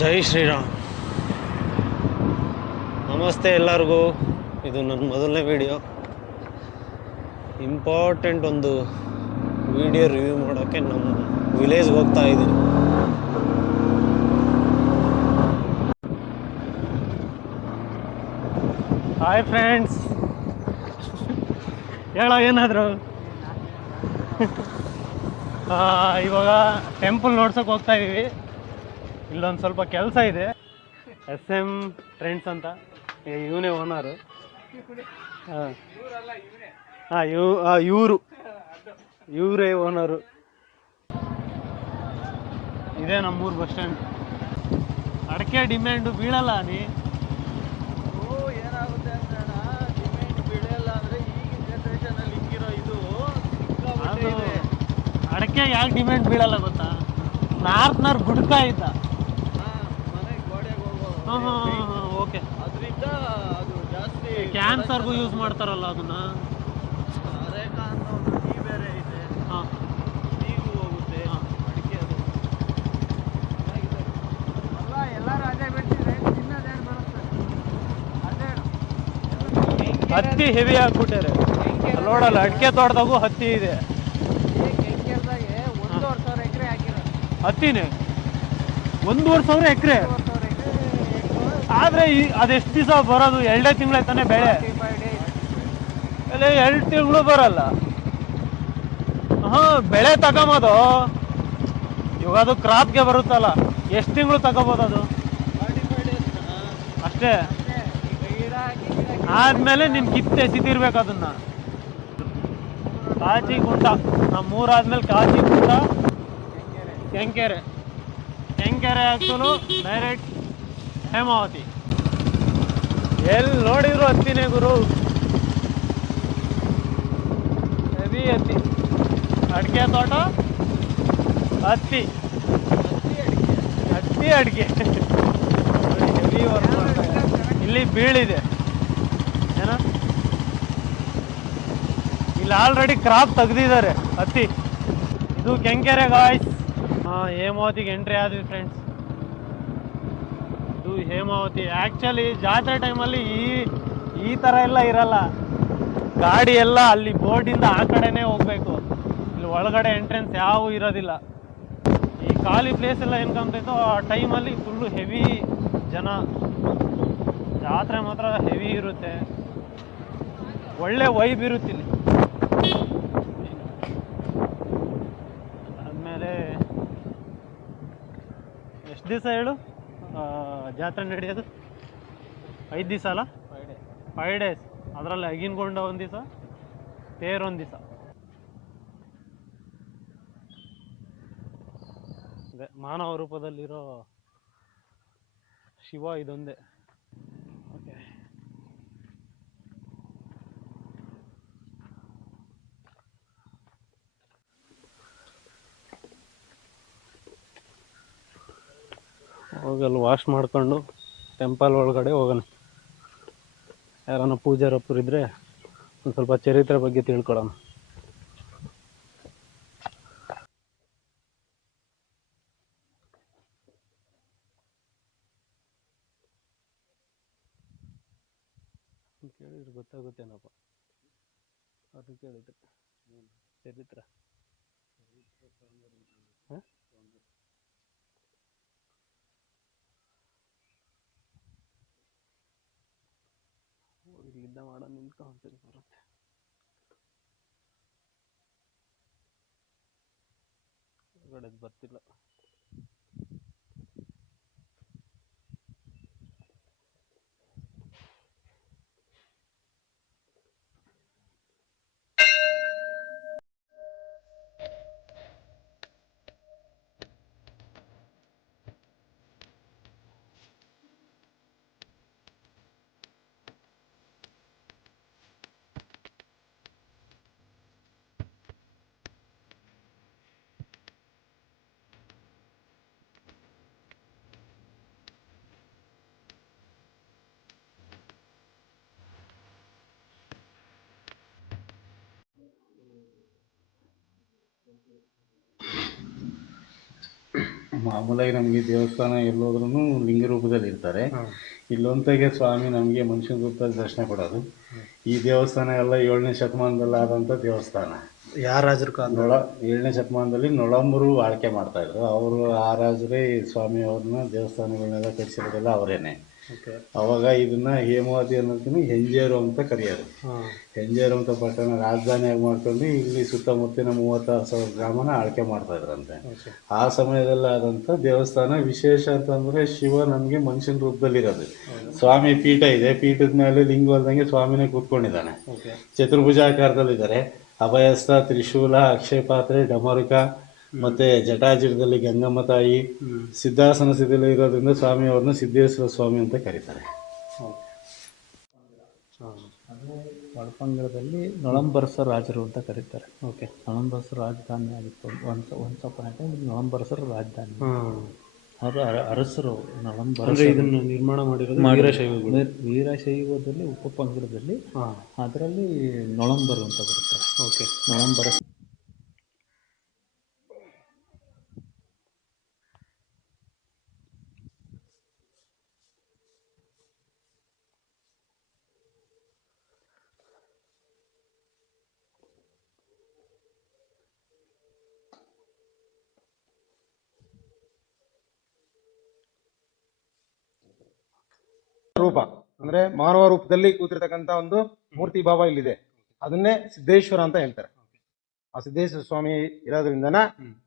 ಜೈ ಶ್ರೀರಾಮ್. ನಮಸ್ತೆ ಎಲ್ಲರಿಗೂ. ಇದು ನನ್ನ ಮೊದಲನೇ ವಿಡಿಯೋ. ಇಂಪಾರ್ಟೆಂಟ್ ಒಂದು ವಿಡಿಯೋ ರಿವ್ಯೂ ಮಾಡೋಕ್ಕೆ ನಮ್ಮ ವಿಲೇಜ್ಗೆ ಹೋಗ್ತಾ ಇದ್ದೀನಿ. ಹಾಯ್ ಫ್ರೆಂಡ್ಸ್, ಹೇಳೋ ಏನಾದರೂ. ಇವಾಗ ಟೆಂಪಲ್ ನೋಡ್ಸೋಕೆ ಹೋಗ್ತಾ ಇದ್ದೀವಿ. ಇಲ್ಲೊಂದು ಸ್ವಲ್ಪ ಕೆಲಸ ಇದೆ. SM ಟ್ರೆಂಡ್ಸ್ ಅಂತ, ಇವನೇ ಓನರು. ಇವರೇ ಓನರು. ಇದೇ ನಮ್ಮೂರು ಬಸ್ ಸ್ಟ್ಯಾಂಡ್. ಅಡಿಕೆ ಡಿಮ್ಯಾಂಡು ಬೀಳಲ್ಲ ನೀ. ಏನಾಗುತ್ತೆ ಅಂದ್ರೆ ಡಿಮ್ಯಾಂಡ್ ಬೀಳಲ್ಲ ಅಂದರೆ ಈಗಿನ ಜನ್ರೇಷನಲ್ಲಿ ಹಿಂಗಿರೋ ಇದು ಅಡಿಕೆ ಯಾಕೆ ಡಿಮ್ಯಾಂಡ್ ಬೀಳಲ್ಲ ಗೊತ್ತಾ? ನಾರ್ತ್ನರ್ ಗುಡ್ಕ ಇದ್ದ ಮನೆಗೆ ಗೋಡೆಗೆ ಹೋಗೋದು. ಓಕೆ. ಅದರಿಂದ ಅದು ಜಾಸ್ತಿ ಕ್ಯಾನ್ಸರ್ಗೂ ಯೂಸ್ ಮಾಡ್ತಾರಲ್ಲ ಅದನ್ನ. ಅರೇಕಾ ಅಂತ ಒಂದು ಟೀ ಬೇರೆ ಇದೆ. ಹಾಂ, ಟೀಗೂ ಹೋಗುತ್ತೆ ಅಡಿಕೆ. ಅದು ಚೆನ್ನಾಗಿದೆ. ಅಲ್ಲ ಎಲ್ಲರೂ ಅದೇ ಬೆಳೆಸಿದ್ರೆ ತಿನ್ನೋದೇನು ಬರುತ್ತೆ. ಅದೇ ಹತ್ತಿ ಹೆವಿ ಆಗ್ಬಿಟ್ಟಾರೆ. ನೋಡಲ್ಲ, ಅಡಿಕೆ ತೋಟದಾಗೂ ಹತ್ತಿ ಇದೆ. ಕೆಂಗೇರ್ದಾಗೆ 1,500 ಎಕರೆ ಹಾಕಿರೋದು. ಹತ್ತಿನೇ 1,500 ಎಕರೆ. ಆದರೆ ಅದೆಷ್ಟು ದಿವಸ ಬರೋದು? 2 ತಿಂಗಳ ತಾನೇ ಬೆಳೆ. ಅಲ್ಲೇ 2 ತಿಂಗಳು ಬರಲ್ಲ. ಬೆಳೆ ತಗೊಂಬೋದು. ಇವಾಗ ಅದು ಕ್ರಾಪ್ಗೆ ಬರುತ್ತಲ್ಲ, ಎಷ್ಟು ತಿಂಗಳು ತಗೋಬೋದು ಅದು? ಅಷ್ಟೇ. ಆದ್ಮೇಲೆ ನಿಮ್ ಕಿತ್ತೆ ಎಸಿತಿರ್ಬೇಕು ಅದನ್ನ. ಕಾಚಿಗುಂಟ, ನಮ್ಮೂರಾದ್ಮೇಲೆ ಕಾಚಿಗುಂಟ, ಕೆಂಕೆರೆ ಹಾಕ್ಸಲು ಡೈರೆಕ್ಟ್ ಹೇಮಾವತಿ. ಎಲ್ಲಿ ನೋಡಿದ್ರು ಹತ್ತಿನೇ ಗುರು. ಹೆವಿ ಹತ್ತಿ. ಅಡಿಕೆ ತೋಟ, ಹತ್ತಿ ಅಡಿಕೆ ಹೆವಿ ವರ್ಕ್ ಮಾಡ್ತಾರೆ. ಇಲ್ಲಿ ಬೀಳಿದೆ ಏನ, ಇಲ್ಲಿ ಆಲ್ರೆಡಿ ಕ್ರಾಪ್ ತೆಗ್ದಿದ್ದಾರೆ ಹತ್ತಿ. ಇದು ಕೆಂಕೆರೆ ಗಾಯ್ಸ್. ಹೇಮಾವತಿಗೆ ಎಂಟ್ರಿ ಆದ್ವಿ ಫ್ರೆಂಡ್ಸ್. ಇದು ಹೇಮಾವತಿ. ಆ್ಯಕ್ಚುಲಿ ಜಾತ್ರೆ ಟೈಮಲ್ಲಿ ಈ ಥರ ಎಲ್ಲ ಇರಲ್ಲ. ಗಾಡಿ ಎಲ್ಲ ಅಲ್ಲಿ ಬೋರ್ಡಿಂದ ಆ ಕಡೆನೇ ಹೋಗ್ಬೇಕು. ಇಲ್ಲಿ ಒಳಗಡೆ ಎಂಟ್ರೆನ್ಸ್ ಯಾವ ಇರೋದಿಲ್ಲ. ಈ ಖಾಲಿ ಪ್ಲೇಸ್ ಎಲ್ಲ ಏನು ಕಾಣ್ತೈತೋ ಆ ಟೈಮಲ್ಲಿ ಫುಲ್ಲು ಹೆವಿ ಜನ. ಜಾತ್ರೆ ಮಾತ್ರ ಹೆವಿ ಇರುತ್ತೆ, ಒಳ್ಳೆ ವೈಬ್ ಇರುತ್ತೆ ಇಲ್ಲಿ. ಆದಮೇಲೆ ಎಷ್ಟು ದಿವಸ ಹೇಳು ಜಾತ್ರೆ ನಡೆಯೋದು? 5 ದಿವಸ ಅಲ್ಲ? 5 ಡೇಸ್. ಅದರಲ್ಲಿ ಅಗಿನಗೊಂಡ 1 ದಿವಸ, ತೇರು 1 ದಿವಸ. ಅದೇ ಮಾನವ ರೂಪದಲ್ಲಿರೋ ಶಿವ ಇದೊಂದೇ. ಓಕೆ, ಹೋಗಲ್ಲಿ ವಾಶ್ ಮಾಡ್ಕೊಂಡು ಟೆಂಪಲ್ ಒಳಗಡೆ ಹೋಗೋಣ. ಯಾರನ್ನ ಪೂಜಾರಪ್ಪರು ಇದ್ದರೆ ಒಂದು ಸ್ವಲ್ಪ ಚರಿತ್ರೆ ಬಗ್ಗೆ ತಿಳ್ಕೊಳ್ಳೋಣ. ಕೇಳಿದ್ರೆ ಗೊತ್ತಾಗುತ್ತೇನಪ್ಪ, ಅದು ಕೇಳಿದ್ರೆ ಚರಿತ್ರೆ. ಹಾಂ, ಇಲ್ಲಿದ್ದ ಮಾಡೋ ನಿಂತ್ಕೊಂಡ್ರೆ ಬರುತ್ತೆ. ಹೊರಗಡೆ ಬರ್ತಿಲ್ಲ. ಮಾಮೂಲಾಗಿ ನಮಗೆ ದೇವಸ್ಥಾನ ಎಲ್ಲೋದ್ರೂ ಲಿಂಗ ರೂಪದಲ್ಲಿ ಇರ್ತಾರೆ. ಇಲ್ಲೊಂತಾಗೆ ಸ್ವಾಮಿ ನಮಗೆ ಮನುಷ್ಯನ ರೂಪದಲ್ಲಿ ದರ್ಶನ ಕೊಡೋದು. ಈ ದೇವಸ್ಥಾನ ಎಲ್ಲ 7ನೇ ಶತಮಾನದಲ್ಲಿ ಆದಂಥ ದೇವಸ್ಥಾನ. ಯಾರ ರಾಜರ ಕಾಲ? 7ನೇ ಶತಮಾನದಲ್ಲಿ ನೊಳಂಬರು ಆಳ್ಕೆ ಮಾಡ್ತಾ ಇದ್ರು. ಅವರು ಆ ರಾಜರೇ ಈ ಸ್ವಾಮಿ ಅವ್ರನ್ನ ದೇವಸ್ಥಾನಗಳನ್ನೆಲ್ಲ ಕಟ್ಟಿಸಿರೋದೆಲ್ಲ ಅವರೇನೆ. ಅವಾಗ ಇದನ್ನ ಹೇಮಾವತಿ ಅನ್ನೋದನ್ನ ಹೆಂಜೇರು ಅಂತ ಕರೆಯೋದು. ಹೆಂಜೇರು ಅಂತ ಪಟ್ಟಣ ರಾಜಧಾನಿಯಾಗಿ ಮಾಡ್ಕೊಂಡು ಇಲ್ಲಿ ಸುತ್ತಮುತ್ತಿನ 36,000 ಗ್ರಾಮನ ಆಳ್ಕೆ ಮಾಡ್ತಾ ಇದ್ರಂತೆ. ಆ ಸಮಯದಲ್ಲಿ ಆದಂಥ ದೇವಸ್ಥಾನ ವಿಶೇಷ ಅಂತಂದ್ರೆ ಶಿವ ನಮಗೆ ಮನುಷ್ಯನ ರೂಪದಲ್ಲಿರೋದು. ಸ್ವಾಮಿ ಪೀಠ ಇದೆ, ಪೀಠದ ಮೇಲೆ ಲಿಂಗವಲ್ದಂಗೆ ಸ್ವಾಮಿನೇ ಕೂತ್ಕೊಂಡಿದ್ದಾನೆ. ಚತುರ್ಭುಜಾಕಾರದಲ್ಲಿದ್ದಾರೆ. ಅಭಯಸ್ಥ, ತ್ರಿಶೂಲ, ಅಕ್ಷಯ ಪಾತ್ರೆ, ಡಮರುಕ ಮತ್ತೆ ಜಟಾಜುಟದಲ್ಲಿ ಗಂಗಮ್ಮ ತಾಯಿ, ಸಿದ್ಧಾಸನ ಸ್ಥಿತಿಯಲ್ಲಿ ಇರೋದ್ರಿಂದ ಸ್ವಾಮಿ ಅವ್ರನ್ನ ಸಿದ್ದೇಶ್ವರ ಸ್ವಾಮಿ ಅಂತ ಕರೀತಾರೆ. ಒಳಪಂಗಡದಲ್ಲಿ ನೊಳಂಬರಸ ರಾಜರು ಅಂತ ಕರೀತಾರೆ. ನೊಳಂಬರಸರ ರಾಜಧಾನಿ ಆಗಿತ್ತು. ಒನ್ಸ್ ಅಪಾನ್ ಎ ಟೈಮ್ ನೊಳಂಬರಸರ ರಾಜಧಾನಿ. ಅವರು ಅರಸರು ನೊಳಂಬರಸ. ಇದನ್ನು ನಿರ್ಮಾಣ ಮಾಡಿರೋದು ವೀರಶೈವದಲ್ಲಿ ಉಪಪಂಗಡದಲ್ಲಿ ಅದರಲ್ಲಿ ನೊಳಂಬರು ಅಂತ ಬರುತ್ತೆ. ನೊಳಂಬರಸ ರೂಪ ಅಂದ್ರೆ ಮಾನವ ರೂಪದಲ್ಲಿ ಕೂತಿರ್ತಕ್ಕಂಥ ಒಂದು ಮೂರ್ತಿ ಭಾವ ಇಲ್ಲಿದೆ. ಅದನ್ನೇ ಸಿದ್ದೇಶ್ವರ ಅಂತ ಹೇಳ್ತಾರೆ. ಆ ಸಿದ್ದೇಶ್ವರ ಸ್ವಾಮಿ ಇರೋದ್ರಿಂದನ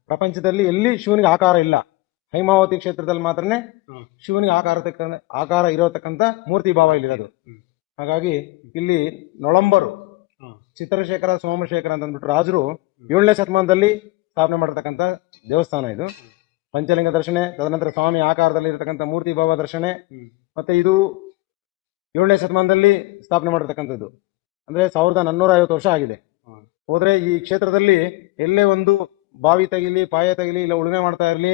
ಪ್ರಪಂಚದಲ್ಲಿ ಎಲ್ಲಿ ಶಿವನಿಗೆ ಆಕಾರ ಇಲ್ಲ. ಹೈಮಾವತಿ ಕ್ಷೇತ್ರದಲ್ಲಿ ಮಾತ್ರನೇ ಶಿವನಿಗೆ ಆಕಾರ ಇರತಕ್ಕಂಥ ಮೂರ್ತಿ ಭಾವ ಇಲ್ಲಿರೋದು. ಹಾಗಾಗಿ ಇಲ್ಲಿ ನೊಳಂಬರು ಚಿತ್ರಶೇಖರ, ಸೋಮಶೇಖರ ಅಂತ ಅಂದ್ಬಿಟ್ಟು ರಾಜರು 7ನೇ ಶತಮಾನದಲ್ಲಿ ಸ್ಥಾಪನೆ ಮಾಡಿರ್ತಕ್ಕಂಥ ದೇವಸ್ಥಾನ ಇದು. ಪಂಚಲಿಂಗ ದರ್ಶನ, ತದನಂತರ ಸ್ವಾಮಿ ಆಕಾರದಲ್ಲಿ ಇರತಕ್ಕಂಥ ಮೂರ್ತಿ ಭಾವ ದರ್ಶನ. ಮತ್ತೆ ಇದು 7ನೇ ಶತಮಾನದಲ್ಲಿ ಸ್ಥಾಪನೆ ಮಾಡಿರ್ತಕ್ಕಂಥದ್ದು. ಅಂದ್ರೆ 1450 ವರ್ಷ ಆಗಿದೆ. ಹೋದ್ರೆ ಈ ಕ್ಷೇತ್ರದಲ್ಲಿ ಎಲ್ಲೇ ಒಂದು ಬಾವಿ ತಗಿಲಿ, ಪಾಯ ತಗಿಲಿ, ಇಲ್ಲ ಉಳುಮೆ ಮಾಡ್ತಾ ಇರಲಿ,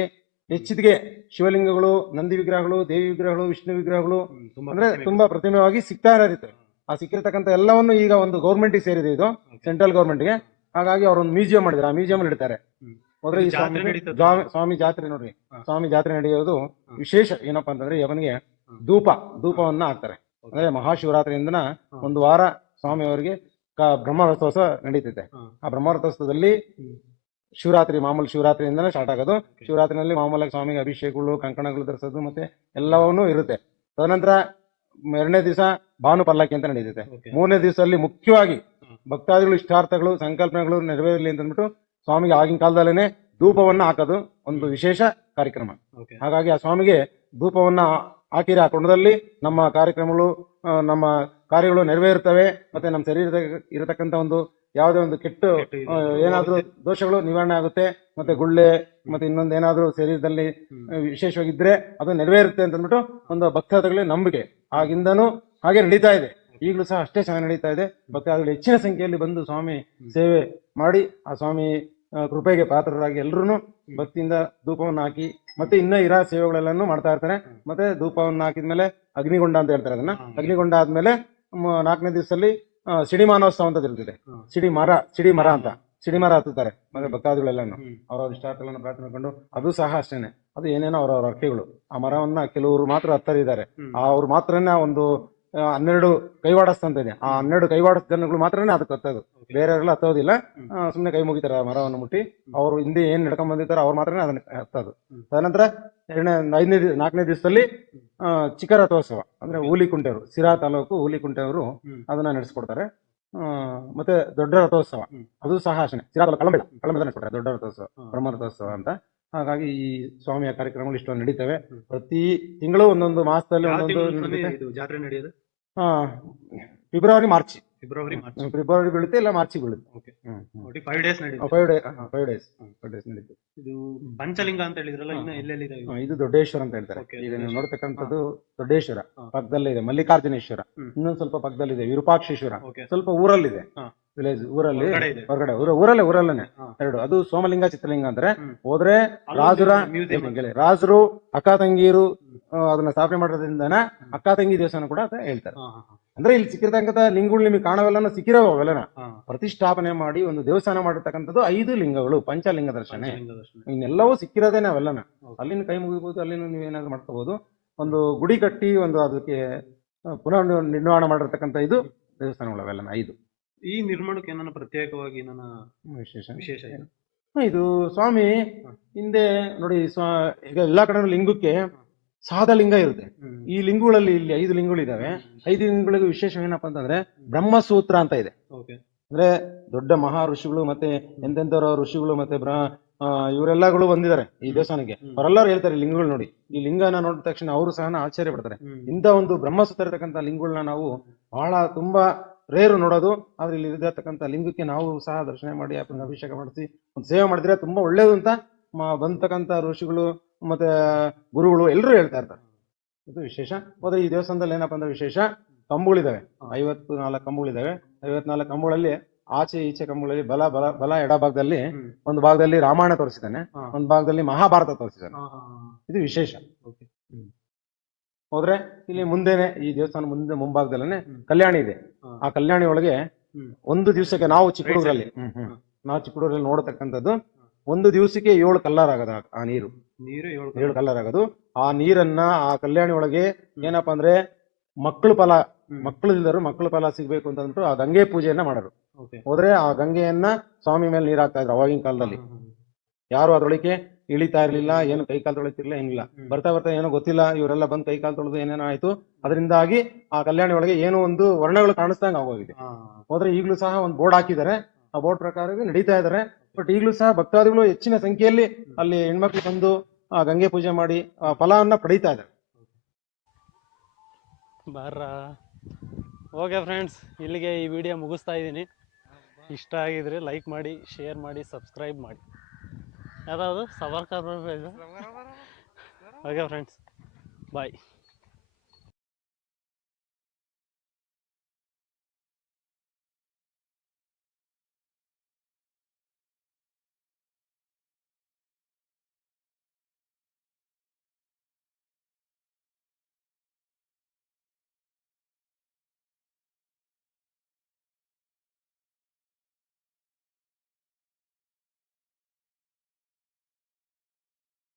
ಹೆಚ್ಚಿಗೆ ಶಿವಲಿಂಗಗಳು, ನಂದಿ ವಿಗ್ರಹಗಳು, ದೇವಿ ವಿಗ್ರಹಗಳು, ವಿಷ್ಣು ವಿಗ್ರಹಗಳು ಅಂದ್ರೆ ತುಂಬಾ ಪ್ರತಿಮೆವಾಗಿ ಸಿಗ್ತಾ ಇರುತ್ತೆ. ಆ ಸಿಕ್ಕಿರ್ತಕ್ಕಂಥ ಎಲ್ಲವನ್ನು ಈಗ ಒಂದು ಗೌರ್ಮೆಂಟ್ಗೆ ಸೇರಿದೆ, ಇದು ಸೆಂಟ್ರಲ್ ಗೌರ್ಮೆಂಟ್ಗೆ. ಹಾಗಾಗಿ ಅವರೊಂದು ಮ್ಯೂಸಿಯಂ ಮಾಡಿದ್ರು. ಆ ಮ್ಯೂಸಿಯಂ ಇಡ್ತಾರೆ. ಹೋದ್ರೆ ಈ ಸ್ವಾಮಿ ಜಾತ್ರೆ ನೋಡ್ರಿ, ಸ್ವಾಮಿ ಜಾತ್ರೆ ನಡೆಯೋದು ವಿಶೇಷ ಏನಪ್ಪಾ ಅಂತಂದ್ರೆ ಅವನಿಗೆ ಧೂಪವನ್ನ ಹಾಕ್ತಾರೆ. ಅಂದ್ರೆ ಮಹಾಶಿವರಾತ್ರಿಯಿಂದ ಒಂದು ವಾರ ಸ್ವಾಮಿ ಅವರಿಗೆ ಬ್ರಹ್ಮರಥೋತ್ಸವ ನಡೀತೈತೆ. ಆ ಬ್ರಹ್ಮರಥೋತ್ಸವದಲ್ಲಿ ಶಿವರಾತ್ರಿ, ಮಾಮೂಲು ಶಿವರಾತ್ರಿಯಿಂದನೇ ಸ್ಟಾರ್ಟ್ ಆಗೋದು. ಶಿವರಾತ್ರಿನಲ್ಲಿ ಮಾಮೂಲಾಗಿ ಸ್ವಾಮಿಗೆ ಅಭಿಷೇಕಗಳು, ಕಂಕಣಗಳು ಧರಿಸೋದು ಮತ್ತೆ ಎಲ್ಲವನ್ನೂ ಇರುತ್ತೆ. ತದನಂತರ 2ನೇ ದಿವಸ ಭಾನು ಪಲ್ಲಕ್ಕಿ ಅಂತ ನಡೀತೈತೆ. 3ನೇ ದಿವಸದಲ್ಲಿ ಮುಖ್ಯವಾಗಿ ಭಕ್ತಾದಿಗಳು ಇಷ್ಟಾರ್ಥಗಳು, ಸಂಕಲ್ಪನೆಗಳು ನೆರವೇರಲಿ ಅಂತ ಅಂದ್ಬಿಟ್ಟು ಸ್ವಾಮಿಗೆ ಆಗಿನ ಕಾಲದಲ್ಲೇನೆ ಧೂಪವನ್ನ ಹಾಕೋದು ಒಂದು ವಿಶೇಷ ಕಾರ್ಯಕ್ರಮ. ಹಾಗಾಗಿ ಆ ಸ್ವಾಮಿಗೆ ಧೂಪವನ್ನ ಹಾಕಿರೋ ಆ ಕುಂಡದಲ್ಲಿ ನಮ್ಮ ಕಾರ್ಯಕ್ರಮಗಳು, ನಮ್ಮ ಕಾರ್ಯಗಳು ನೆರವೇರುತ್ತವೆ. ಮತ್ತೆ ನಮ್ಮ ಶರೀರದ ಇರತಕ್ಕಂಥ ಒಂದು ಯಾವುದೇ ಒಂದು ಕೆಟ್ಟ ಏನಾದ್ರೂ ದೋಷಗಳು ನಿವಾರಣೆ ಆಗುತ್ತೆ. ಮತ್ತೆ ಗುಳ್ಳೆ ಮತ್ತೆ ಇನ್ನೊಂದು ಏನಾದ್ರೂ ಶರೀರದಲ್ಲಿ ವಿಶೇಷವಾಗಿದ್ರೆ ಅದು ನೆರವೇರುತ್ತೆ ಅಂತ ಅಂದ್ಬಿಟ್ಟು ಒಂದು ಭಕ್ತಾದಿಗಳ ನಂಬಿಕೆ ಆಗಿಂದನೂ ಹಾಗೆ ನಡೀತಾ ಇದೆ. ಈಗಲೂ ಸಹ ಅಷ್ಟೇ ಚೆನ್ನಾಗಿ ನಡೀತಾ ಇದೆ. ಭಕ್ತಾದಿಗಳು ಹೆಚ್ಚಿನ ಸಂಖ್ಯೆಯಲ್ಲಿ ಬಂದು ಸ್ವಾಮಿ ಸೇವೆ ಮಾಡಿ ಆ ಸ್ವಾಮಿ ಕೃಪೆಗೆ ಪಾತ್ರರಾಗಿ ಎಲ್ಲರೂ ಭಕ್ತಿಯಿಂದ ಧೂಪವನ್ನು ಹಾಕಿ ಮತ್ತೆ ಇನ್ನ ಇರೋ ಸೇವೆಗಳೆಲ್ಲನೂ ಮಾಡ್ತಾ ಇರ್ತಾರೆ. ಮತ್ತೆ ಧೂಪವನ್ನು ಹಾಕಿದ್ಮೇಲೆ ಅಗ್ನಿಗೊಂಡ ಅಂತ ಹೇಳ್ತಾರೆ. ಅದನ್ನ ಅಗ್ನಿಗೊಂಡ ಆದ್ಮೇಲೆ 4ನೇ ದಿವಸದಲ್ಲಿ ಸಿಡಿಮಾನೋತ್ಸವ ಅಂತ ಇರ್ತದೆ. ಸಿಡಿಮರ ಹತ್ತುತ್ತಾರೆ ಮತ್ತೆ ಭಕ್ತಾದಿಗಳೆಲ್ಲನು ಅವರವ್ರ ಇಷ್ಟಾರ್ಥಗಳನ್ನು ಪ್ರಾರ್ಥನೆ ಮಾಡ್ಕೊಂಡು. ಅದು ಸಹ ಅಷ್ಟೇನೆ, ಅದು ಏನೇನೋ ಅವರವ್ರ ಅರ್ಕೆಗಳು. ಆ ಮರವನ್ನ ಕೆಲವರು ಮಾತ್ರ ಹತ್ತರಿದ್ದಾರೆ. ಅವ್ರು ಮಾತ್ರನೇ ಒಂದು 12 ಕೈವಾಡಸ್ತ ಅಂತ ಇದೆ. ಆ 12 ಕೈವಾಡಸ್ ಜನಗಳು ಮಾತ್ರನೇ ಅದಕ್ಕೆ ಹತ್ತೋದು, ಬೇರೆಯವರೆಲ್ಲ ಹತ್ತೋದಿಲ್ಲ. ಸುಮ್ಮನೆ ಕೈ ಮುಗಿತಾರೆ ಆ ಮರವನ್ನು ಮುಟ್ಟಿ. ಅವರು ಹಿಂದೆ ಏನ್ ನಡ್ಕೊಂಡ್ ಬಂದಿರ್ತಾರೆ ಅವ್ರು ಮಾತ್ರನೇ ಅದನ್ನ ಹತ್ತೋದು. ತದನಂತರ 4ನೇ ದಿವಸದಲ್ಲಿ ಚಿಕ್ಕ ರಥೋತ್ಸವ ಅಂದ್ರೆ ಹೂಲಿಕುಂಟೆಯವರು, ಸಿರಾ ತಾಲೂಕು ಹೂಲಿಕುಂಟೆಯವರು ಅದನ್ನ ನಡೆಸ್ಕೊಡ್ತಾರೆ. ಮತ್ತೆ ದೊಡ್ಡ ರಥೋತ್ಸವ ಅದು ಸಹ ಅಷ್ಟೇ. ಸಿರಾ ತಾಲೂಕು ಕಳಂಬೆದ ನಡೆಸ್ಕೊಡ್ತಾರೆ ದೊಡ್ಡ ರಥೋತ್ಸವ, ಬ್ರಹ್ಮ ರಥೋತ್ಸವ ಅಂತ. ಹಾಗಾಗಿ ಈ ಸ್ವಾಮಿಯ ಕಾರ್ಯಕ್ರಮಗಳು ಇಷ್ಟೊಂದು ನಡೀತವೆ. ಪ್ರತಿ ತಿಂಗಳು ಒಂದೊಂದು ಮಾಸದಲ್ಲಿ ಒಂದೊಂದು ಜಾತ್ರೆ ನಡೆಯೋದು. ಫೆಬ್ರವರಿ ಮಾರ್ಚ್ ಫೆಬ್ರವರಿ ಬೀಳುತ್ತೆ, ಇಲ್ಲ ಮಾರ್ಚಿಗೆ ಬೀಳುತ್ತೆ. 5 ಡೇಸ್ ನಡೆಯುತ್ತೆ. 5 ಡೇಸ್ ನಡೀತದೆ. ಇದು ಪಂಚಲಿಂಗ ಅಂತ ಹೇಳಿದ್ರಲ್ಲ, ಇನ್ನು ಎಲ್ಲೆಲ್ಲಿದೆ? ಇದು ದೊಡ್ಡೇಶ್ವರ ಅಂತ ಹೇಳ್ತಾರೆ. ಈಗ ನೀವು ನೋಡ್ತಕ್ಕಂಥದ್ದು ದೊಡ್ಡೇಶ್ವರ ಪಕ್ಕದಲ್ಲೇ ಇದೆ. ಮಲ್ಲಿಕಾರ್ಜುನೇಶ್ವರ ಇನ್ನೊಂದು ಸ್ವಲ್ಪ ಪಕ್ಕದಲ್ಲಿದೆ. ವಿರೂಪಾಕ್ಷೇಶ್ವರ ಸ್ವಲ್ಪ ಊರಲ್ಲಿದೆ, ವಿಲೇಜ್ ಊರಲ್ಲಿ ಹೊರಗಡೆ ಊರಲ್ಲೇನೆ 2. ಅದು ಸೋಮಲಿಂಗ, ಚಿತ್ರಲಿಂಗ ಅಂದ್ರೆ ಹೋದ್ರೆ ರಾಜರು ಅಕ್ಕ ತಂಗಿಯರು ಅದನ್ನ ಸ್ಥಾಪನೆ ಮಾಡೋದ್ರಿಂದ ಅಕ್ಕ ತಂಗಿ ದೇವಸ್ಥಾನ ಕೂಡ ಅಂತ ಹೇಳ್ತಾರೆ. ಅಂದ್ರೆ ಇಲ್ಲಿ ಸಿಕ್ಕಿರ್ತಕ್ಕಂಥ ಲಿಂಗಗಳು ನಿಮಗೆ ಕಾಣವೆಲ್ಲನ ಸಿಕ್ಕಿರೋ ಅವೆಲ್ಲನ ಪ್ರತಿಷ್ಠಾಪನೆ ಮಾಡಿ ಒಂದು ದೇವಸ್ಥಾನ ಮಾಡಿರ್ತಕ್ಕಂಥದ್ದು 5 ಲಿಂಗಗಳು, ಪಂಚಲಿಂಗ ದರ್ಶನ. ಇನ್ನೆಲ್ಲವೂ ಸಿಕ್ಕಿರೋದೇನೆ ಅವೆಲ್ಲನ. ಅಲ್ಲಿನ ಕೈ ಮುಗಿಬಹುದು, ಅಲ್ಲಿನ ನೀವೇನಾದ್ರು ಮಾಡ್ಕೋಬಹುದು. ಒಂದು ಗುಡಿ ಕಟ್ಟಿ ಒಂದು ಅದಕ್ಕೆ ಪುನಃ ನಿರ್ಮಾಣ ಮಾಡಿರ್ತಕ್ಕಂಥ ಇದು ದೇವಸ್ಥಾನಗಳು ಅವೆಲ್ಲನ 5. ಈ ನಿರ್ಮಾಣಕ್ಕೆ ಏನಾನ ಪ್ರತ್ಯೇಕವಾಗಿ ವಿಶೇಷ ಏನು? ಇದು ಸ್ವಾಮಿ ಹಿಂದೆ ನೋಡಿ, ಈಗ ಎಲ್ಲಾ ಕಡೆ ಲಿಂಗಕ್ಕೆ ಸಾದ ಲಿಂಗ ಇರುತ್ತೆ. ಈ ಲಿಂಗಗಳಲ್ಲಿ ಇಲ್ಲಿ 5 ಲಿಂಗಗಳಿದಾವೆ. 5 ಲಿಂಗಗಳಿಗೂ ವಿಶೇಷ ಏನಪ್ಪಾ ಅಂತಂದ್ರೆ ಬ್ರಹ್ಮಸೂತ್ರ ಅಂತ ಇದೆ. ಅಂದ್ರೆ ದೊಡ್ಡ ಮಹಾ ಋಷಿಗಳು ಮತ್ತೆ ಎಂತೆಂಥವ್ರ ಋಷಿಗಳು ಮತ್ತೆ ಇವರೆಲ್ಲಗಳು ಬಂದಿದ್ದಾರೆ ಈ ದೇವಸ್ಥಾನಕ್ಕೆ. ಅವರೆಲ್ಲರೂ ಹೇಳ್ತಾರೆ ಲಿಂಗಗಳು ನೋಡಿ. ಈ ಲಿಂಗನ ನೋಡಿದ ತಕ್ಷಣ ಅವರು ಸಹ ಆಶ್ಚರ್ಯ ಪಡ್ತಾರೆ. ಇಂಥ ಒಂದು ಬ್ರಹ್ಮಸೂತ್ರ ಇರತಕ್ಕಂಥ ಲಿಂಗಗಳನ್ನ ನಾವು ಬಹಳ ತುಂಬಾ ರೇರು ನೋಡೋದು. ಆದ್ರೆ ಇಲ್ಲಿ ಇರತಕ್ಕಂಥ ಲಿಂಗಕ್ಕೆ ನಾವು ಸಹ ದರ್ಶನ ಮಾಡಿ ಅಭಿಷೇಕ ಮಾಡಿಸಿ ಒಂದು ಸೇವೆ ಮಾಡಿದ್ರೆ ತುಂಬಾ ಒಳ್ಳೇದು ಅಂತ ಬಂದತಕ್ಕಂಥ ಋಷಿಗಳು ಮತ್ತೆ ಗುರುಗಳು ಎಲ್ಲರೂ ಹೇಳ್ತಾ ಇರ್ತಾರೆ. ಇದು ವಿಶೇಷ. ಹೋದ್ರೆ ಈ ದೇವಸ್ಥಾನದಲ್ಲಿ ಏನಪ್ಪಾ ಅಂದ್ರೆ ವಿಶೇಷ, ಕಂಬಗಳಿದಾವೆ. 54 ಕಂಬಗಳಿದಾವೆ. 54 ಕಂಬಗಳಲ್ಲಿ ಆಚೆ ಈಚೆ ಕಂಬಗಳಲ್ಲಿ ಬಲ ಎಡ ಭಾಗದಲ್ಲಿ ಒಂದು ಭಾಗದಲ್ಲಿ ರಾಮಾಯಣ ತೋರಿಸಿದ್ದಾನೆ, ಒಂದು ಭಾಗದಲ್ಲಿ ಮಹಾಭಾರತ ತೋರಿಸಿದ್ದಾನೆ. ಇದು ವಿಶೇಷ. ಹೋದ್ರೆ ಇಲ್ಲಿ ಮುಂದೆನೆ ಈ ದೇವಸ್ಥಾನ ಮುಂಭಾಗದಲ್ಲೇ ಕಲ್ಯಾಣಿ ಇದೆ. ಆ ಕಲ್ಯಾಣಿ ಒಳಗೆ ಒಂದು ದಿವಸಕ್ಕೆ ನಾವು ಚಿಕ್ಕಡೂರಲ್ಲಿ ನೋಡತಕ್ಕಂಥದ್ದು, ಒಂದು ದಿವಸಕ್ಕೆ 7 ಕಲ್ಲರ್ ಆಗದ ಆ ನೀರು 7 ಕಲ್ಲರ್ ಆಗೋದು. ಆ ನೀರನ್ನ ಆ ಕಲ್ಯಾಣಿ ಒಳಗೆ ಏನಪ್ಪಾ ಅಂದ್ರೆ ಮಕ್ಕಳು ಫಲ ಸಿಗ್ಬೇಕು ಅಂತ ಅಂದ್ಬಿಟ್ಟು ಆ ಗಂಗೆ ಪೂಜೆಯನ್ನ ಮಾಡೋರು. ಹೋದ್ರೆ ಆ ಗಂಗೆಯನ್ನ ಸ್ವಾಮಿ ಮೇಲೆ ನೀರ್ ಹಾಕ್ತಾ ಇದ್ರು ಅವಾಗಿನ ಕಾಲದಲ್ಲಿ. ಯಾರು ಅದ್ರೊಳಗೆ ಇಳಿತಾ ಇರ್ಲಿಲ್ಲ, ಏನು ಕೈ ಕಾಲು ತೊಳಿತಿರ್ಲಿಲ್ಲ, ಏನಿಲ್ಲ. ಬರ್ತಾ ಏನೋ ಗೊತ್ತಿಲ್ಲ, ಇವರೆಲ್ಲ ಬಂದು ಕೈ ಕಾಲು ತೊಳೆದು ಏನೇನೋ ಆಯ್ತು. ಅದರಿಂದಾಗಿ ಆ ಕಲ್ಯಾಣಿ ಒಳಗೆ ಏನೋ ಒಂದು ವರ್ಣಗಳು ಕಾಣಿಸ್ದಂಗ ಆಗೋಗಿದೆ. ಹೋದ್ರೆ ಈಗಲೂ ಸಹ ಒಂದು ಬೋರ್ಡ್ ಹಾಕಿದ್ದಾರೆ. ಆ ಬೋರ್ಡ್ ಪ್ರಕಾರ ನಡೀತಾ ಇದಾರೆ. ಬಟ್ ಈಗಲೂ ಸಹ ಭಕ್ತಾದಿಗಳು ಹೆಚ್ಚಿನ ಸಂಖ್ಯೆಯಲ್ಲಿ ಅಲ್ಲಿ ಹೆಣ್ಮಕ್ಳು ಬಂದು ಆ ಗಂಗೆ ಪೂಜೆ ಮಾಡಿ ಆ ಫಲವನ್ನ ಪಡೀತಾ ಇದ್ದಾರೆ. ಓಕೆ ಫ್ರೆಂಡ್ಸ್, ಇಲ್ಲಿಗೆ ಈ ವಿಡಿಯೋ ಮುಗಿಸ್ತಾ ಇದ್ದೀನಿ. ಇಷ್ಟ ಆಗಿದ್ರೆ ಲೈಕ್ ಮಾಡಿ, ಶೇರ್ ಮಾಡಿ, ಸಬ್ಸ್ಕ್ರೈಬ್ ಮಾಡಿ. ಯಾವ್ದಾವುದು ಸಬರ್ಕರ್. ಓಕೆ ಫ್ರೆಂಡ್ಸ್, ಬಾಯ್.